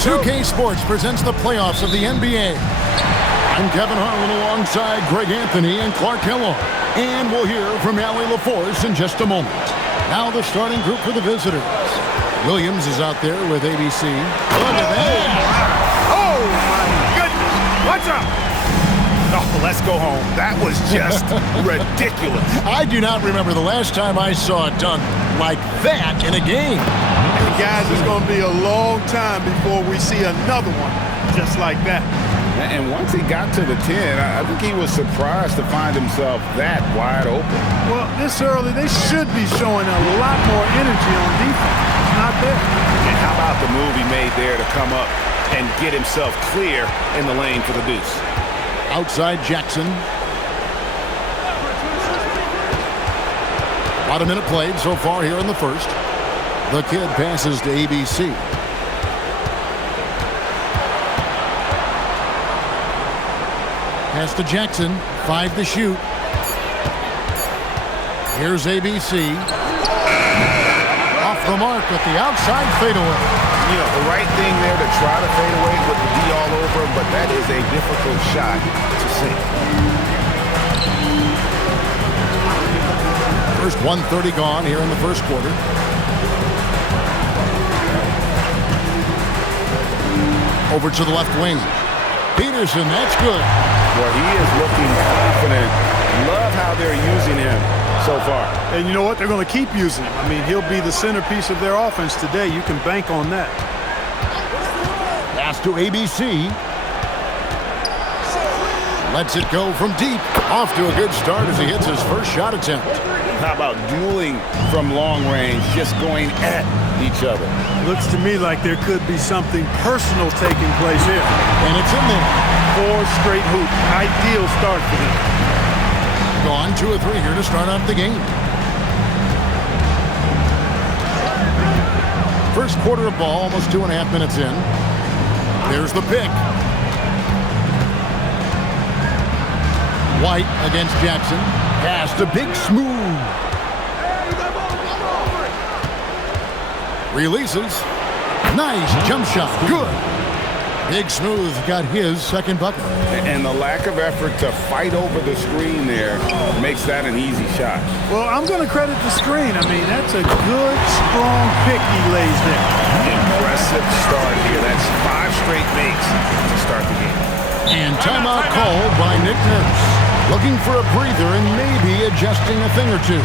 2K Sports presents the playoffs of the NBA. I'm Kevin Harlan alongside Greg Anthony and Clark Kellogg. And we'll hear from Allie LaForce in just a moment. Now the starting group for the visitors. Williams is out there with ABC. Look at that. Oh, my goodness. What's up? Oh, let's go home. That was just ridiculous. I do not remember the last time I saw it done like that in a game. And guys, it's going to be a long time before we see another one just like that. And once he got to the 10, I think he was surprised to find himself that wide open. Well, this early, they should be showing a lot more energy on defense. It's not there. And how about the move he made there to come up and get himself clear in the lane for the deuce? Outside Jackson. About a minute played so far here in the first. The kid passes to ABC. Pass to Jackson. 5 to shoot. Here's ABC. Off the mark with the outside fadeaway. You know, the right thing there to try to fade away with the D all over him, but that is a difficult shot to sink. First 1:30 gone here in the first quarter. Over to the left wing. Peterson, that's good. Well, he is looking confident. Love how they're using him so far. And you know what? They're going to keep using him. I mean, he'll be the centerpiece of their offense today. You can bank on that. Pass to ABC. Lets it go from deep. Off to a good start as he hits his first shot attempt. How about dueling from long range, just going at each other? Looks to me like there could be something personal taking place here. And it's in there. 4 straight hoops. Ideal start for them. Gone 2 or 3 here to start out the game. First quarter of ball, almost 2.5 minutes in. There's the pick. White against Jackson. Pass to Big Smooth. Releases. Nice jump shot. Good. Big Smooth got his second bucket. And the lack of effort to fight over the screen there makes that an easy shot. Well, I'm going to credit the screen. I mean, that's a good, strong pick he lays there. Impressive start here. That's 5 straight makes to start the game. And timeout called by Nick Nurse. Looking for a breather and maybe adjusting a thing or two.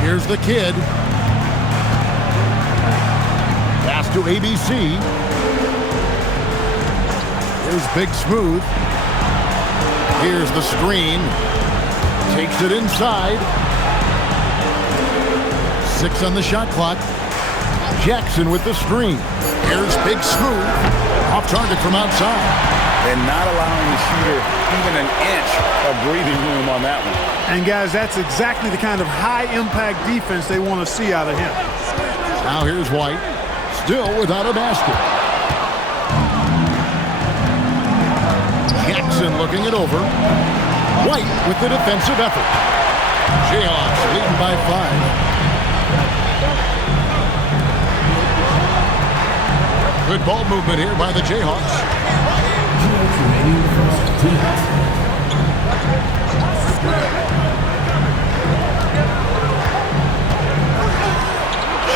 Here's the kid. Pass to ABC. Here's Big Smooth. Here's the screen. Takes it inside. 6 on the shot clock. Jackson with the screen. Here's Big Smooth. Off target from outside. And not allowing the shooter even an inch of breathing room on that one. And, guys, that's exactly the kind of high-impact defense they want to see out of him. Now here's White. Still without a basket. Jackson looking it over. White with the defensive effort. Jayhawks leading by 5. Good ball movement here by the Jayhawks.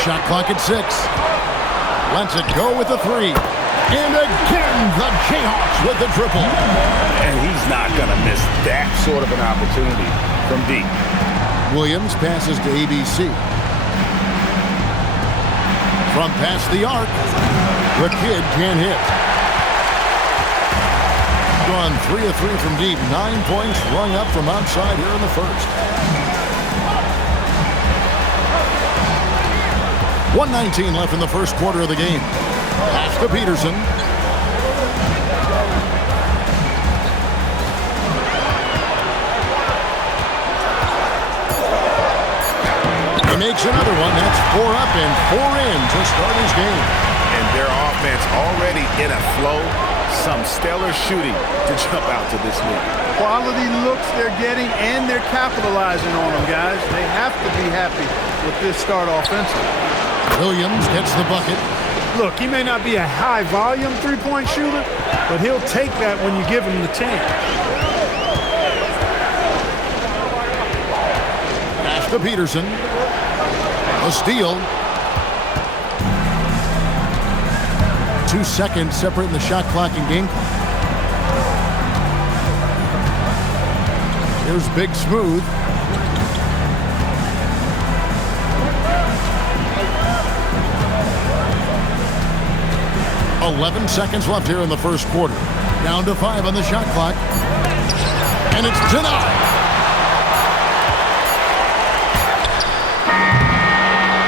Shot clock at 6. Lets it go with the 3. And again, the Jayhawks with the triple. And he's not going to miss that sort of an opportunity from deep. Williams passes to ABC. From past the arc, the kid can't hit. Gone 3 of 3 from deep. 9 points rung up from outside here in the first. 1:19 left in the first quarter of the game. Pass to Peterson. He makes another one. That's 4 up and 4 in to start his game. And their offense already in a flow. Some stellar shooting to jump out to this lead. Quality looks they're getting, and they're capitalizing on them, guys. They have to be happy with this start offensively. Williams gets the bucket. Look, he may not be a high-volume three-point shooter, but he'll take that when you give him the chance. Pass to Peterson. A steal. 2 seconds separating the shot clock and game clock. Here's Big Smooth. .11 seconds left here in the first quarter. Down to 5 on the shot clock. And it's denied.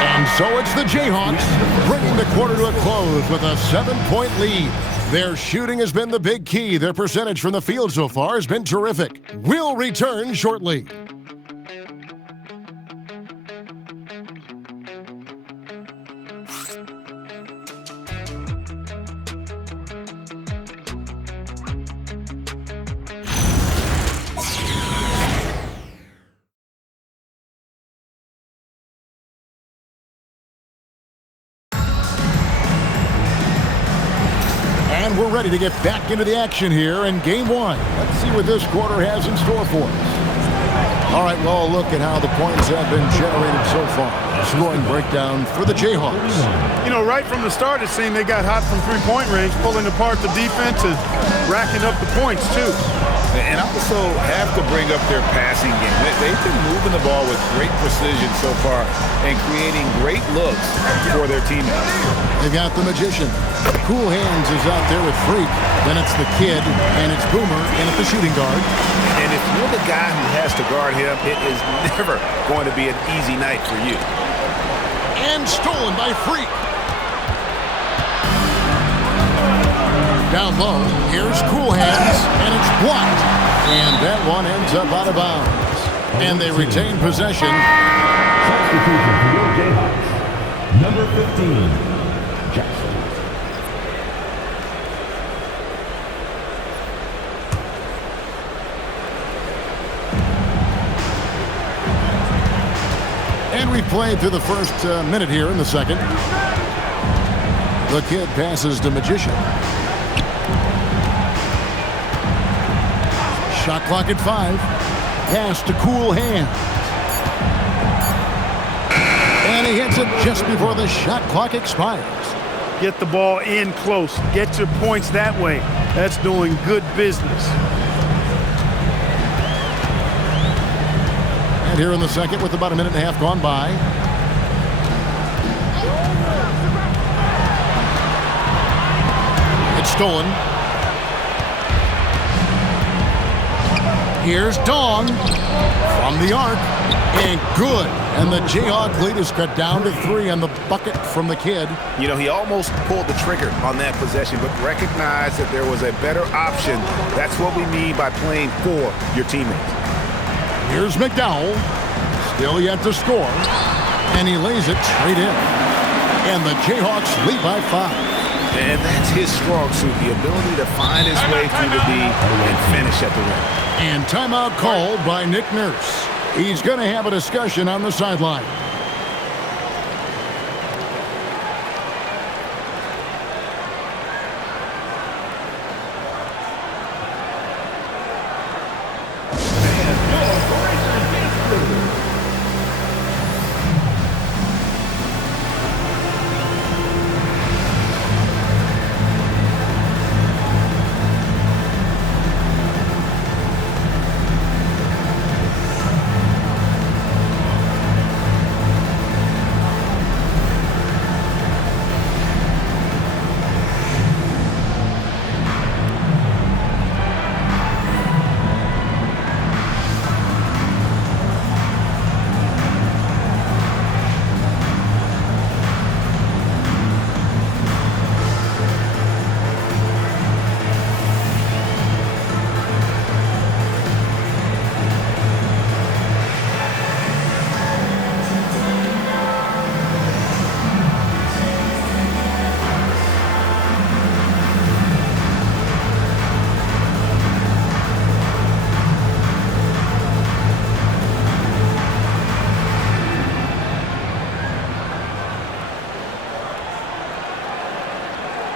And so it's the Jayhawks bringing the quarter to a close with a 7-point lead. Their shooting has been the big key. Their percentage from the field so far has been terrific. We'll return shortly. And we're ready to get back into the action here in Game 1. Let's see what this quarter has in store for us. All right, well, look at how the points have been generated so far. Scoring breakdown for the Jayhawks. You know, right from the start, it seemed they got hot from three-point range, pulling apart the defense and racking up the points, too. And also have to bring up their passing game. They've been moving the ball with great precision so far and creating great looks for their teammates. They've got the Magician. Cool Hands is out there with Freak. Then it's the Kid, and it's Boomer in at the shooting guard. And if you're the guy who has to guard him, it is never going to be an easy night for you. And stolen by Freak. Down low, here's Cool Hands, and it's blocked. And that one ends up out of bounds. And they retain possession. Substitution for your Jayhawks, number 15, Jackson. And we've played through the first minute here in the second. The Kid passes to Magician. Shot clock at 5. Pass to Cool Hands. And he hits it just before the shot clock expires. Get the ball in close. Get your points that way. That's doing good business. And here in the second with about a minute and a half gone by. It's stolen. Here's Dong from the arc. And good. And the Jayhawk lead is cut down to 3 on the bucket from the kid. You know, he almost pulled the trigger on that possession, but recognized that there was a better option. That's what we mean by playing for your teammates. Here's McDowell. Still yet to score. And he lays it straight in. And the Jayhawks lead by 5. And that's his strong suit, the ability to find his way through the D and finish at the rim. And timeout called by Nick Nurse. He's going to have a discussion on the sideline.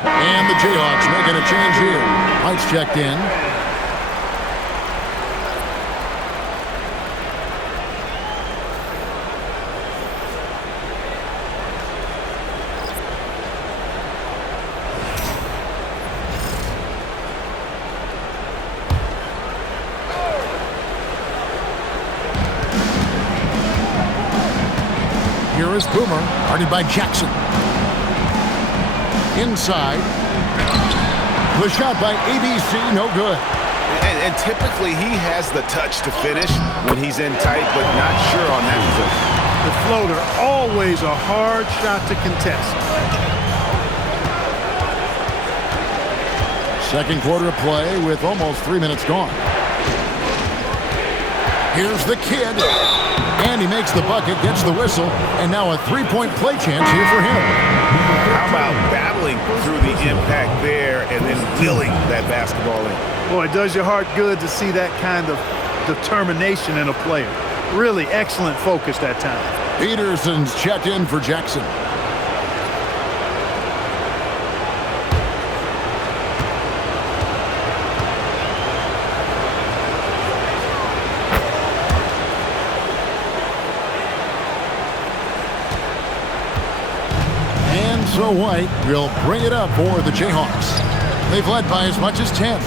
And the Jayhawks making a change here. White's checked in. Here is Boomer, guarded by Jackson. Inside. The shot by ABC, no good. And typically he has the touch to finish when he's in tight, but not sure on that position. The floater, always a hard shot to contest. Second quarter of play with almost 3 minutes gone. Here's the kid. And he makes the bucket, gets the whistle, and now a three-point play chance here for him. How about battling through the impact there and then willing that basketball in? Boy, it does your heart good to see that kind of determination in a player. Really excellent focus that time. Peterson's checked in for Jackson. So White will bring it up for the Jayhawks. They've led by as much as 10.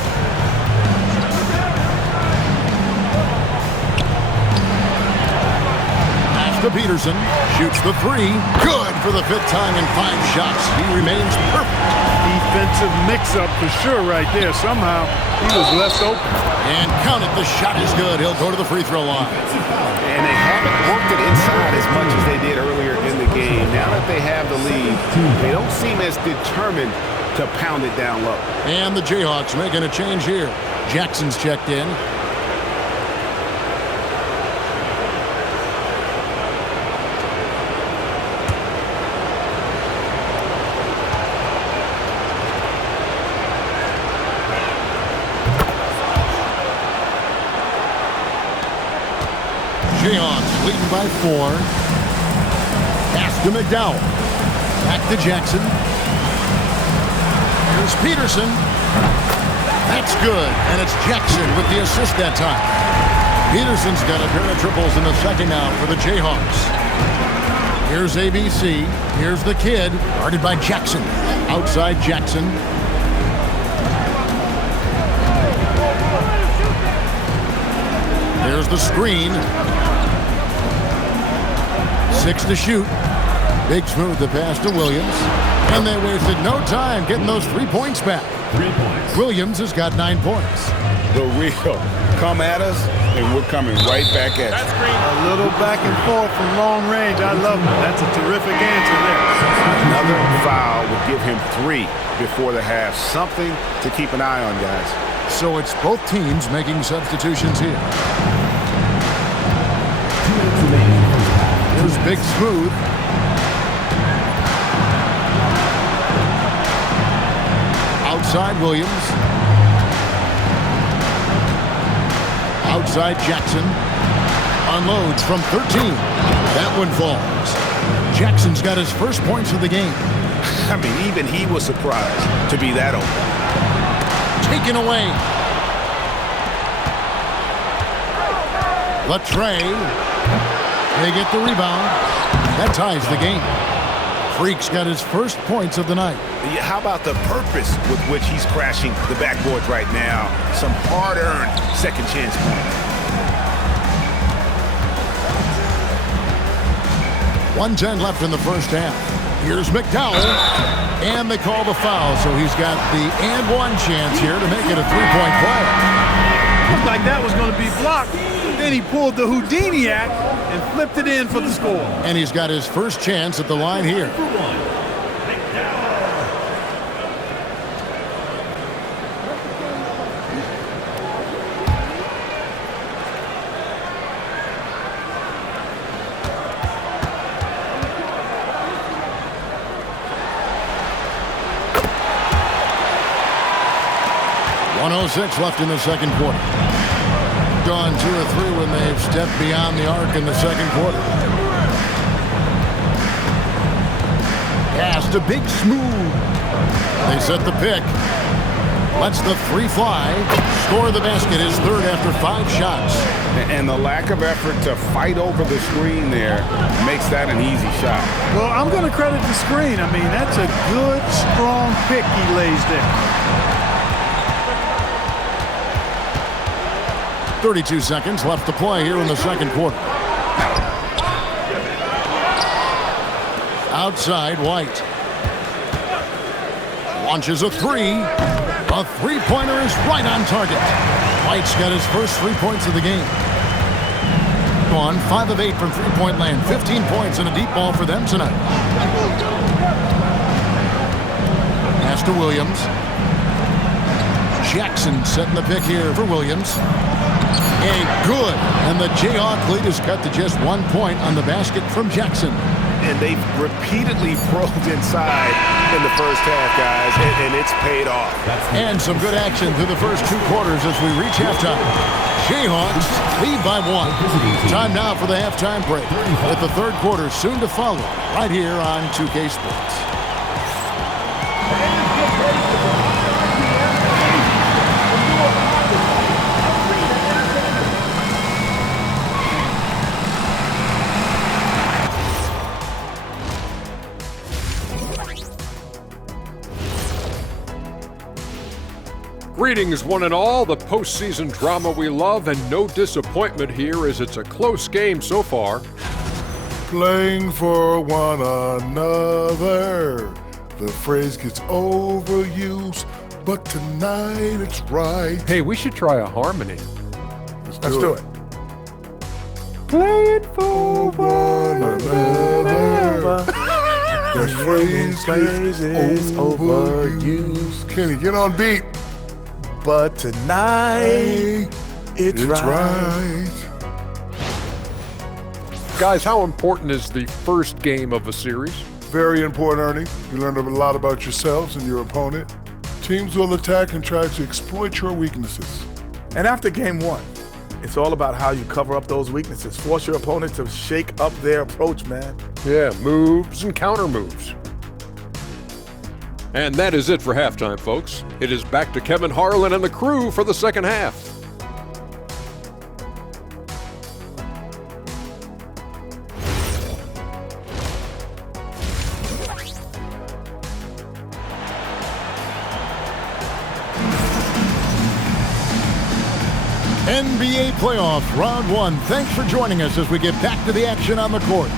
Pass to Peterson. Shoots the 3. Good for the 5th time in 5 shots. He remains perfect. Defensive mix-up for sure right there. Somehow he was left open. And count it. The shot is good. He'll go to the free throw line. And they haven't worked it inside as much as they did earlier in the game. Now that they have the lead, they don't seem as determined to pound it down low. And the Jayhawks making a change here. Jackson's checked in. Jayhawks leading by 4. Pass to McDowell. Back to Jackson. Here's Peterson. That's good. And it's Jackson with the assist that time. Peterson's got a pair of triples in the second now for the Jayhawks. Here's ABC. Here's the kid, guarded by Jackson. Outside Jackson. There's the screen. 6 to shoot. Big smooth the pass to Williams. And they wasted no time getting those 3 points back. 3 points. Williams has got 9 points. The real come at us and we're coming right back at you. A little back and forth from long range. I love it. That's a terrific answer there. Another foul would give him 3 before the half. Something to keep an eye on, guys. So it's both teams making substitutions here. 2 minutes remaining in first half. Here's Big Smooth. Outside Williams. Outside Jackson. Unloads from 13. That one falls. Jackson's got his first points of the game. I mean, even he was surprised to be that open. Taken away. Latre. They get the rebound. That ties the game. Freak's got his first points of the night. How about the purpose with which he's crashing the backboards right now? Some hard-earned second chance points. 1:10 left in the first half. Here's McDowell. And they call the foul, so he's got the and one chance here to make it a three-point play. Looked like that was going to be blocked. Then he pulled the Houdini act and flipped it in for the score. And he's got his first chance at the line here. .106 left in the second quarter. Gone 2 or 3 when they've stepped beyond the arc in the second quarter. Pass to Big Smooth. They set the pick. Lets the 3 fly. Score the basket, his third after 5 shots. And the lack of effort to fight over the screen there makes that an easy shot. Well, I'm going to credit the screen. I mean, that's a good, strong pick he lays there. 32 seconds left to play here in the second quarter. Outside White. Launches a 3. A three-pointer is right on target. White's got his first 3 points of the game. On 5 of 8 from three-point land. 15 points and a deep ball for them tonight. Pass to Williams. Jackson setting the pick here for Williams. Good. And the Jayhawk lead is cut to just 1 point on the basket from Jackson. And they've repeatedly probed inside in the first half, guys, and it's paid off. And some good action through the first 2 quarters as we reach halftime. Jayhawks lead by 1. Time now for the halftime break, with the third quarter soon to follow right here on 2K Sports. Greetings, one and all. The postseason drama we love, and no disappointment here as it's a close game so far. Playing for one another. The phrase gets overused, but tonight it's right. Hey, we should try a harmony. Let's do it. Playing for One another. The phrase gets overused. Kenny, get on beat. But tonight, it's right. Guys, how important is the first game of a series? Very important, Ernie. You learn a lot about yourselves and your opponent. Teams will attack and try to exploit your weaknesses. And after game 1, it's all about how you cover up those weaknesses. Force your opponent to shake up their approach, man. Yeah, moves and counter moves. And that is it for halftime, folks. It is back to Kevin Harlan and the crew for the second half. NBA playoffs, round 1. Thanks for joining us as we get back to the action on the court.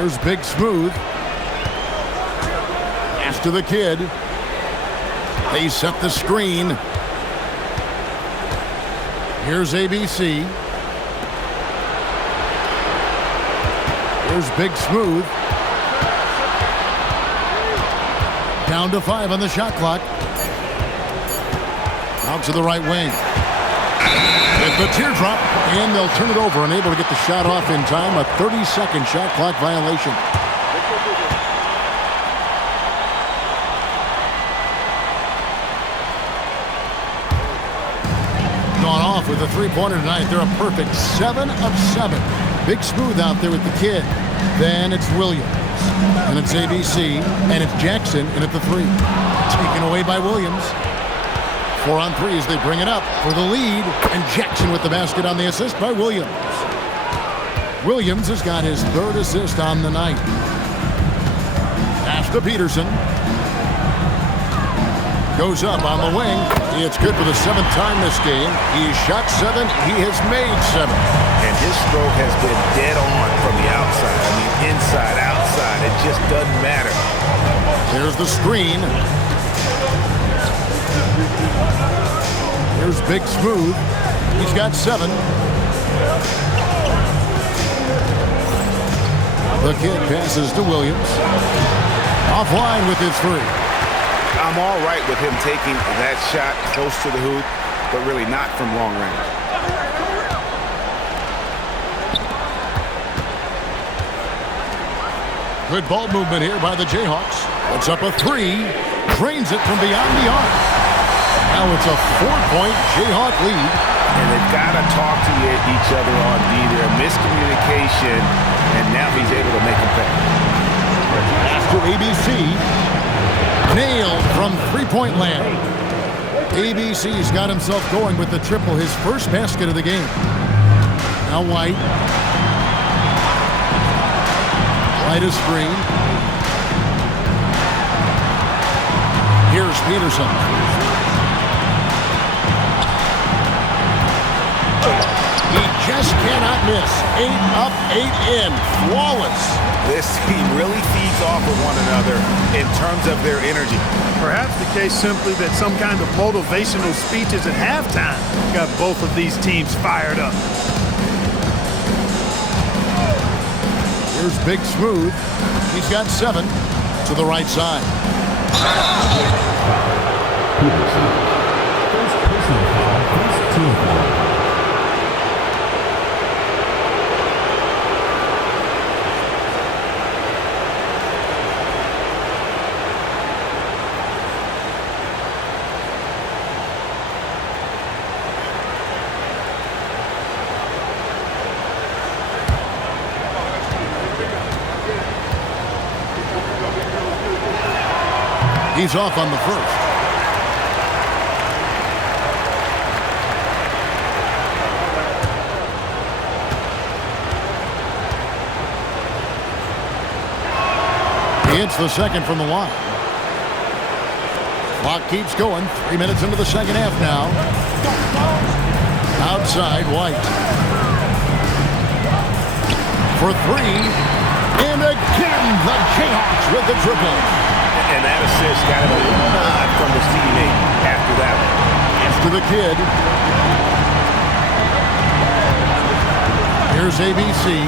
Here's Big Smooth. Pass to the kid. They set the screen. Here's ABC. Here's Big Smooth. Down to 5 on the shot clock. Out to the right wing. With the teardrop, and they'll turn it over, unable to get the shot off in time. A 30-second shot clock violation. Gone off with a three-pointer tonight. They're a perfect 7 of 7. Big Smooth out there with the kid. Then it's Williams. And it's ABC. And it's Jackson in at the 3. Taken away by Williams. 4 on 3 as they bring it up for the lead. And Jackson with the basket on the assist by Williams. Williams has got his 3rd assist on the night. Pass to Peterson. Goes up on the wing. It's good for the 7th time this game. He's shot 7. He has made 7. And his stroke has been dead on from the outside. I mean, inside, outside. It just doesn't matter. There's the screen. Here's Big Smooth. He's got 7. The kid passes to Williams. Offline with his 3. I'm all right with him taking that shot close to the hoop, but really not from long range. Good ball movement here by the Jayhawks. Puts up a 3. Drains it from beyond the arc. Now it's a 4-point Jayhawk lead. And they've got to talk to each other on D there. Miscommunication, and now he's able to make him pay. After ABC. Nailed from three-point land. ABC's got himself going with the triple, his first basket of the game. Now White. White a screen. Here's Peterson. He just cannot miss. 8 up, 8 in. Flawless. This team really feeds off of one another in terms of their energy. Perhaps the case simply that some kind of motivational speeches at halftime got both of these teams fired up. Here's Big Smooth. He's got 7 to the right side. Peterson. First personal foul, first team foul. He's off on the first. He hits the second from the line. Clock keeps going. 3 minutes into the second half now. Outside, White. For 3. And again, the Jayhawks with the triple. And that assist got him a little nod from his teammate after that one. After the kid. Here's ABC.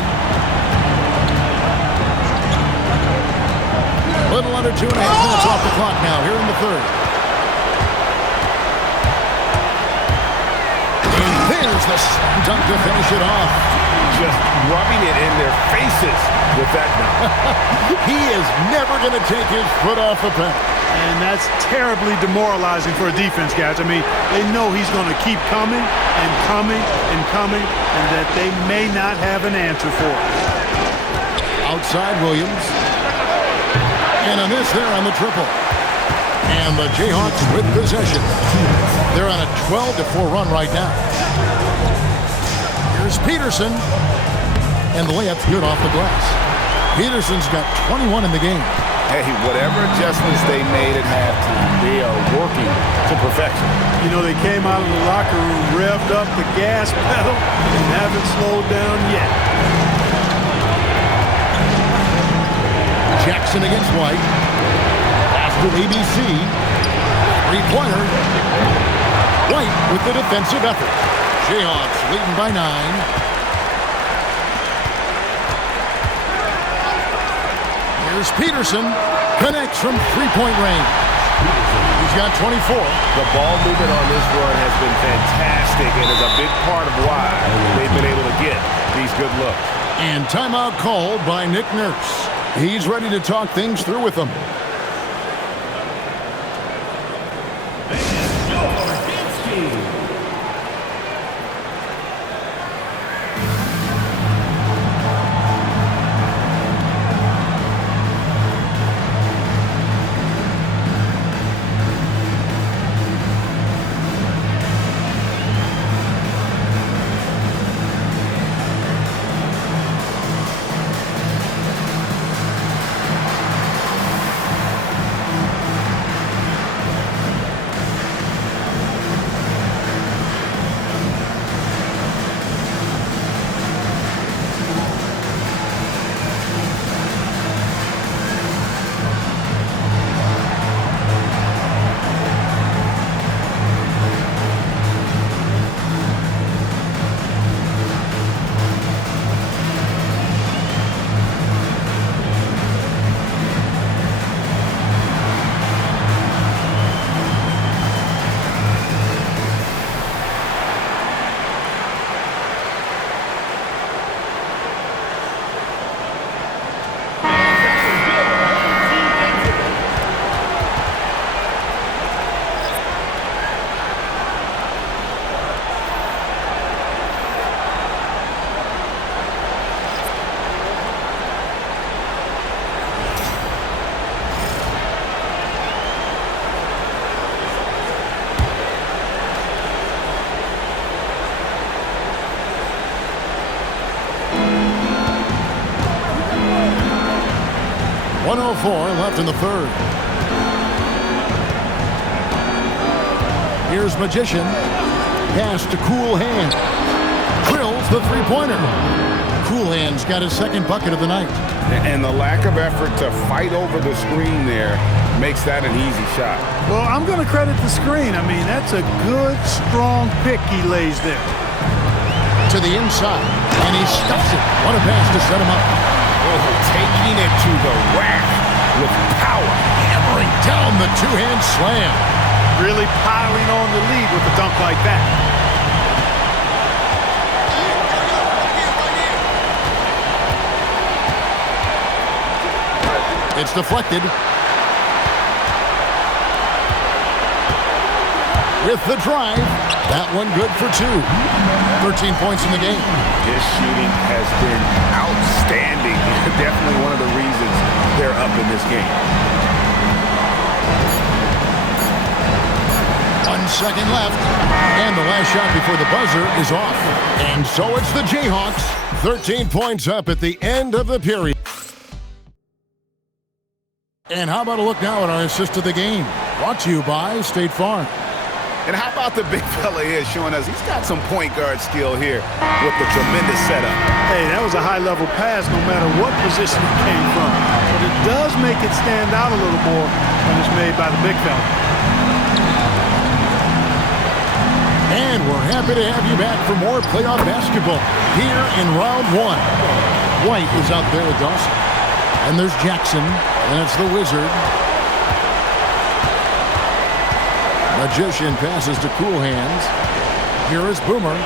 A little under 2.5 minutes off the clock now, here in the 3rd. And there's the slam dunk to finish it off. Just rubbing it in their faces with that dunk. He is never going to take his foot off the pedal. And that's terribly demoralizing for a defense, guys. I mean, they know he's going to keep coming and coming and coming, and that they may not have an answer for it. Outside Williams. And a miss there on the triple. And the Jayhawks with possession. They're on a 12-4 run right now. Here's Peterson. And the layup's good off the glass. Peterson's got 21 in the game. Hey, whatever adjustments they made at halftime, they are working to perfection. You know, they came out of the locker room, revved up the gas pedal, and haven't slowed down yet. Jackson against White. Pass to ABC. Three-pointer. White with the defensive effort. Jayhawks leading by 9. Here's Peterson. Connects from three-point range. He's got 24. The ball movement on this run has been fantastic and is a big part of why they've been able to get these good looks. And timeout called by Nick Nurse. He's ready to talk things through with them. .104 left in the third. Here's Magician. Pass to Cool Hand. Drills the three-pointer. Cool Hand's got his second bucket of the night. And the lack of effort to fight over the screen there makes that an easy shot. Well, I'm going to credit the screen. I mean, that's a good, strong pick he lays there. To the inside, and he stuffs it. What a pass to set him up. Oh, taking it to the rack with power. Hammering down the two-hand slam. Really piling on the lead with a dunk like that. It's deflected. With the drive. That one good for 2. 13 points in the game. His shooting has been outstanding. Definitely one of the reasons they're up in this game. 1 second left. And the last shot before the buzzer is off. And so it's the Jayhawks. 13 points up at the end of the period. And how about a look now at our assist of the game? Brought to you by State Farm. And how about the big fella here showing us he's got some point guard skill here with the tremendous setup. Hey, that was a high-level pass no matter what position it came from. But it does make it stand out a little more when it's made by the big fella. And we're happy to have you back for more playoff basketball here in round 1. White is out there with Dawson. And there's Jackson, and it's the Wizard. Magician passes to Cool Hands. Here is Boomer.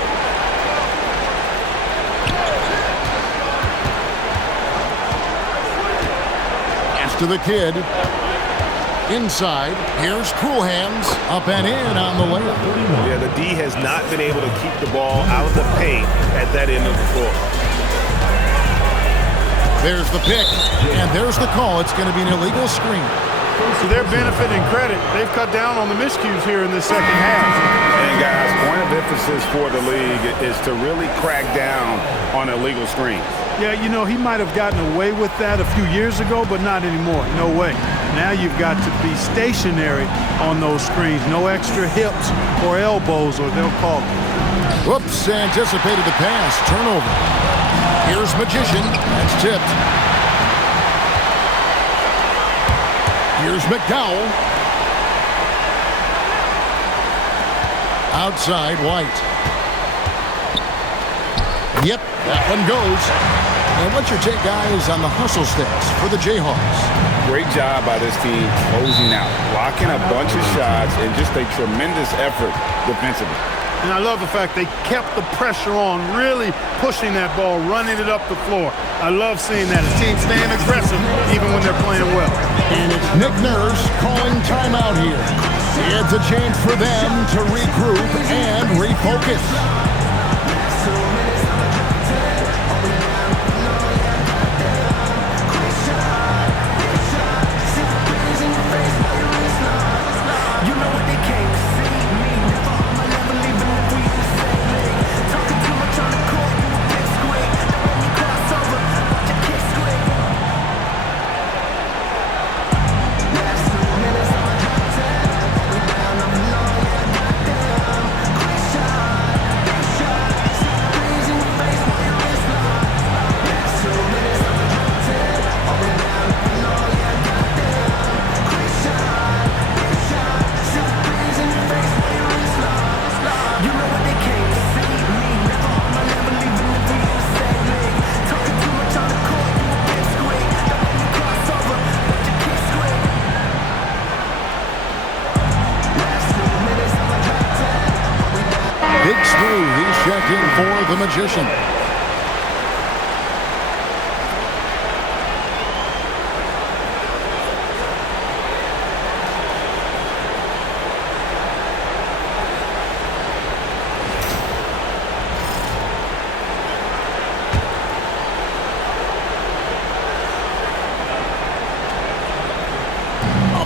Pass to the kid. Inside. Here's Cool Hands. Up and in on the layup. Yeah, the D has not been able to keep the ball out of the paint at that end of the floor. There's the pick. And there's the call. It's going to be an illegal screen. To their benefit and credit, they've cut down on the miscues here in the second half. And guys, point of emphasis for the league is to really crack down on illegal screens. Yeah, you know, he might have gotten away with that a few years ago, but not anymore. No way. Now you've got to be stationary on those screens. No extra hips or elbows, or they'll call it. Whoops, anticipated the pass. Turnover. Here's Magician. That's tipped. Here's McDowell. Outside, White. Yep, that one goes. And what's your take, guys, on the hustle stats for the Jayhawks? Great job by this team closing out, blocking a bunch of shots, and just a tremendous effort defensively. And I love the fact they kept the pressure on, really pushing that ball, running it up the floor. I love seeing that. A team staying aggressive even when they're playing well. And it's Nick Nurse calling timeout here. It's a chance for them to regroup and refocus. Big Smooth, he's checked in for the Magician.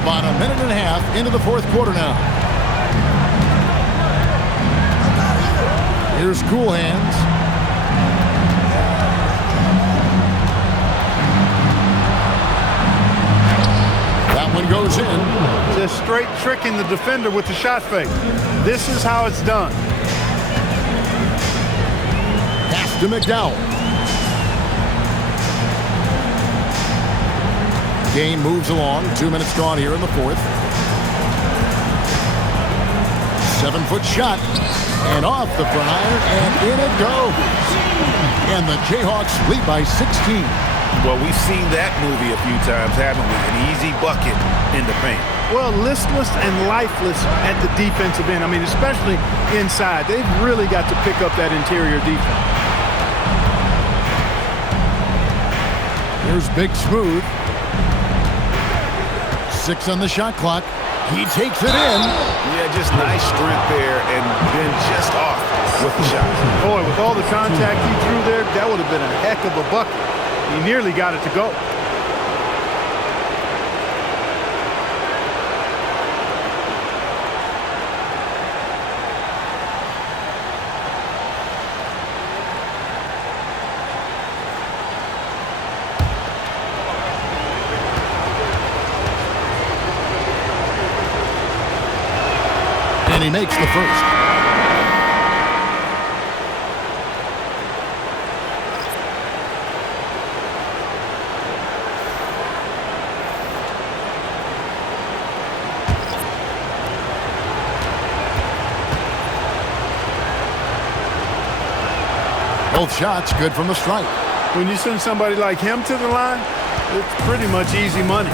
About a minute and a half into the fourth quarter now. Here's Cool Hands. That one goes in. Just straight tricking the defender with the shot fake. This is how it's done. Pass to McDowell. Game moves along. 2 minutes gone here in the fourth. 7-foot shot. And off the front iron, and in it goes. And the Jayhawks lead by 16. Well, we've seen that movie a few times, haven't we? An easy bucket in the paint. Well, listless and lifeless at the defensive end. I mean, especially inside. They've really got to pick up that interior defense. Here's Big Smooth. 6 on the shot clock. He takes it in. Yeah, just nice strength there and then just off with the shot. Boy, with all the contact he threw there, that would have been a heck of a bucket. He nearly got it to go. And he makes the first. Both shots good from the stripe. When you send somebody like him to the line, it's pretty much easy money.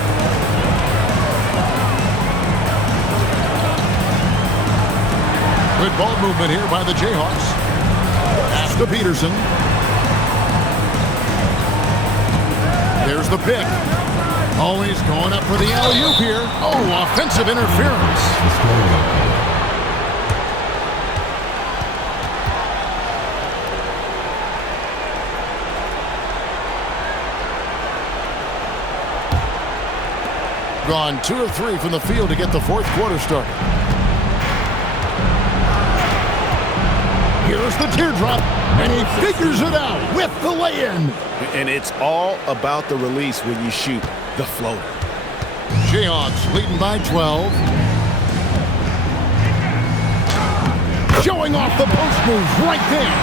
Good ball movement here by the Jayhawks. Pass to Peterson. There's the pick. Always going up for the alley-oop here. Oh, offensive interference. Gone 2 of 3 from the field to get the fourth quarter started. Here's the teardrop, and he figures it out with the lay-in. And it's all about the release when you shoot the floater. Jayhawks leading by 12. Showing off the post move right there.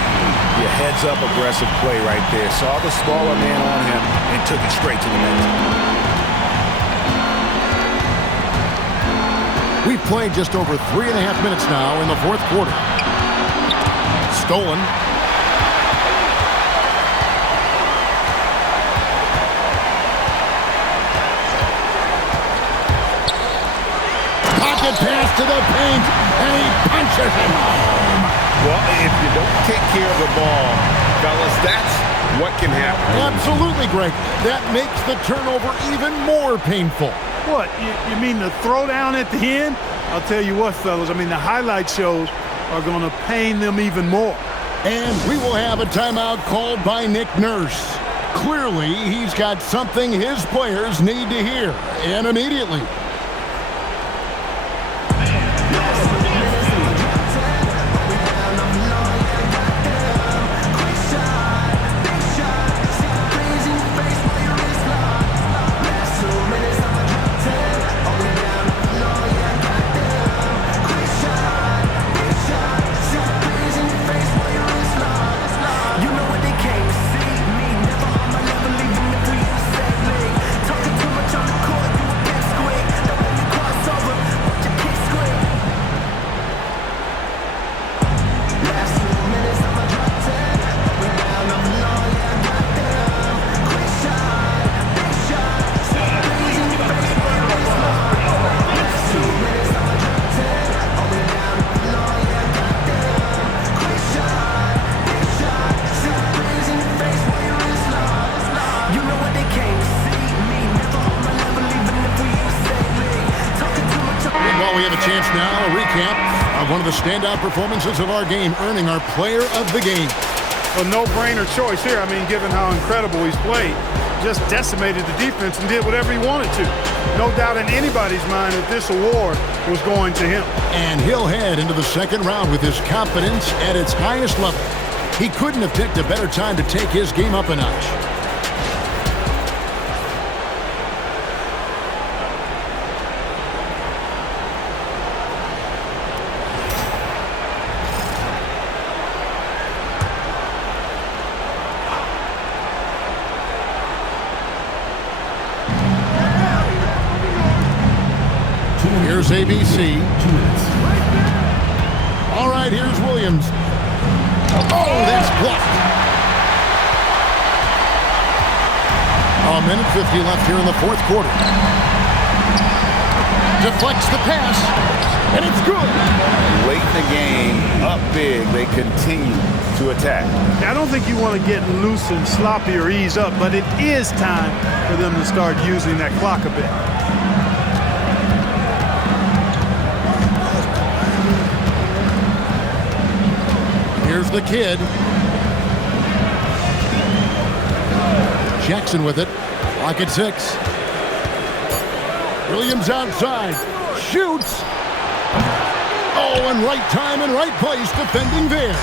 Yeah, heads-up aggressive play right there. Saw the smaller man on him and took it straight to the net. We've played just over 3.5 minutes now in the fourth quarter. Stolen. Pocket pass to the paint, and he punches it home. Well, if you don't take care of the ball, fellas, that's what can happen. Absolutely, Greg. That makes the turnover even more painful. What, you mean the throwdown at the end? I'll tell you what, fellas, I mean, the highlight shows are going to pain them even more. And we will have a timeout called by Nick Nurse. Clearly, he's got something his players need to hear, and immediately. One of the standout performances of our game, earning our player of the game. A no-brainer choice here. I mean, given how incredible he's played, just decimated the defense and did whatever he wanted to. No doubt in anybody's mind that this award was going to him. And he'll head into the second round with his confidence at its highest level. He couldn't have picked a better time to take his game up a notch. Here's ABC. All right, here's Williams. Oh, that's blocked. A minute 50 left here in the fourth quarter. Deflects the pass, and it's good. Late in the game, up big, they continue to attack. I don't think you want to get loose and sloppy or ease up, but it is time for them to start using that clock a bit. Here's the kid. Jackson with it. Lock at 6. Williams outside. Shoots. Oh, and right time and right place defending there.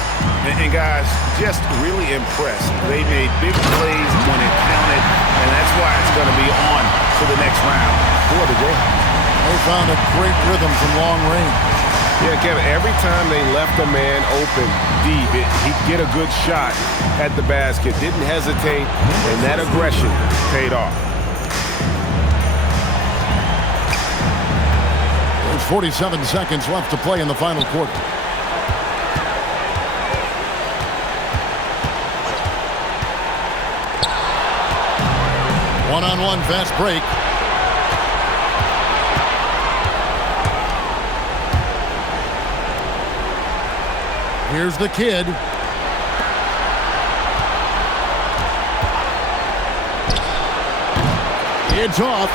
And guys, just really impressed. They made big plays when it counted, and that's why it's going to be on to the next round for the day. They found a great rhythm from long range. Yeah, Kevin, every time they left a man open deep, he'd get a good shot at the basket. Didn't hesitate, and that aggression paid off. There's 47 seconds left to play in the final quarter. One-on-one fast break. Here's the kid. It's off.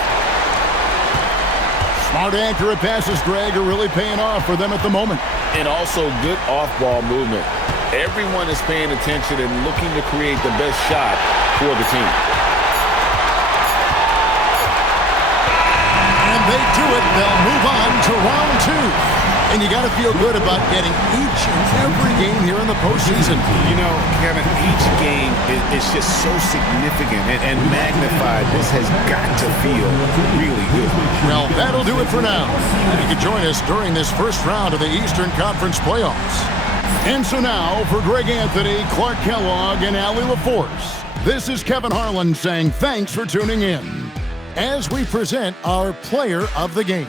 Smart, accurate passes, Greg, are really paying off for them at the moment. And also good off-ball movement. Everyone is paying attention and looking to create the best shot for the team. And they do it. They'll move on to round 2. And you got to feel good about getting each and every game here in the postseason. You know, Kevin, each game is just so significant and magnified. This has got to feel really good. Well, that'll do it for now. You can join us during this first round of the Eastern Conference playoffs. And so now, for Greg Anthony, Clark Kellogg, and Allie LaForce, this is Kevin Harlan saying thanks for tuning in as we present our player of the game.